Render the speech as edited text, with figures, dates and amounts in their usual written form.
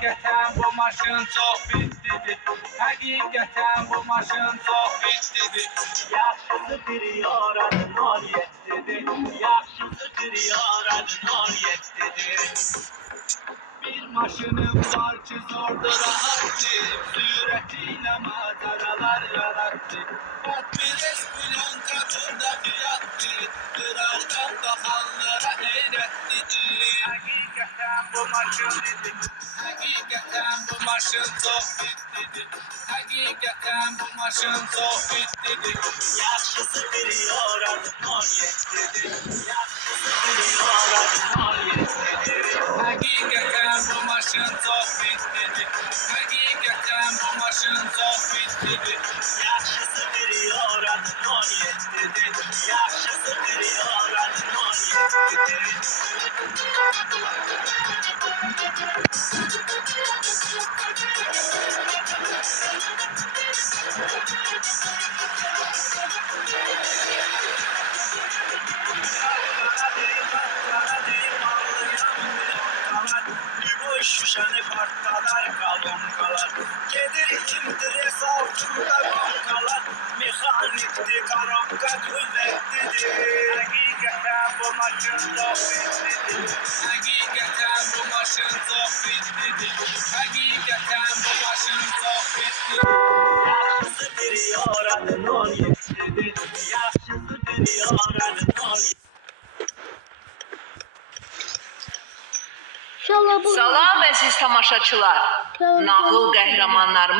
Həqiqətən bu maşın çox bitlidir. Həqiqətən bu maşın çox bitlidir. Yaxşısıdır yaranın 17'dir. Yaxşısıdır yaranın 17'dir. Bir maşınım var ki zordur rahattı. Süretiyle maceralar yarattı. Batmires Bülent katında fiyattı. Kırardan bakanlara eylettidir. Hakikaten bu maşın dedi. Hakikaten bu maşın çok bitlidir. Hakikaten bu maşın çok bitlidir. Yaxşısıdır yaranın 17'dir. Yaxşısıdır yaranın 17'dir. Hakikaten bu maşın çok bitlidir. Hakikaten bu maşın çok bitlidir. Yaxşısıdır yaranın 17'dir. Yaxşısıdır yaranın 17'dir. Şüşəni partlalar, kalonkalar. Gedir kimdires altında bankalar. Mexanikdir, karabka kuvvetlidir. Hakikaten bu maşın çok bitlidir. Hakikaten bu maşın çok bitlidir. Hakikaten bu maşın çok bitlidir. Yaxşısıdır yaranın 17'dir. Yaxşısıdır yaranın 17'dir. Salam əziz tamaşaçılar. Nağıl qəhrəmanlarımız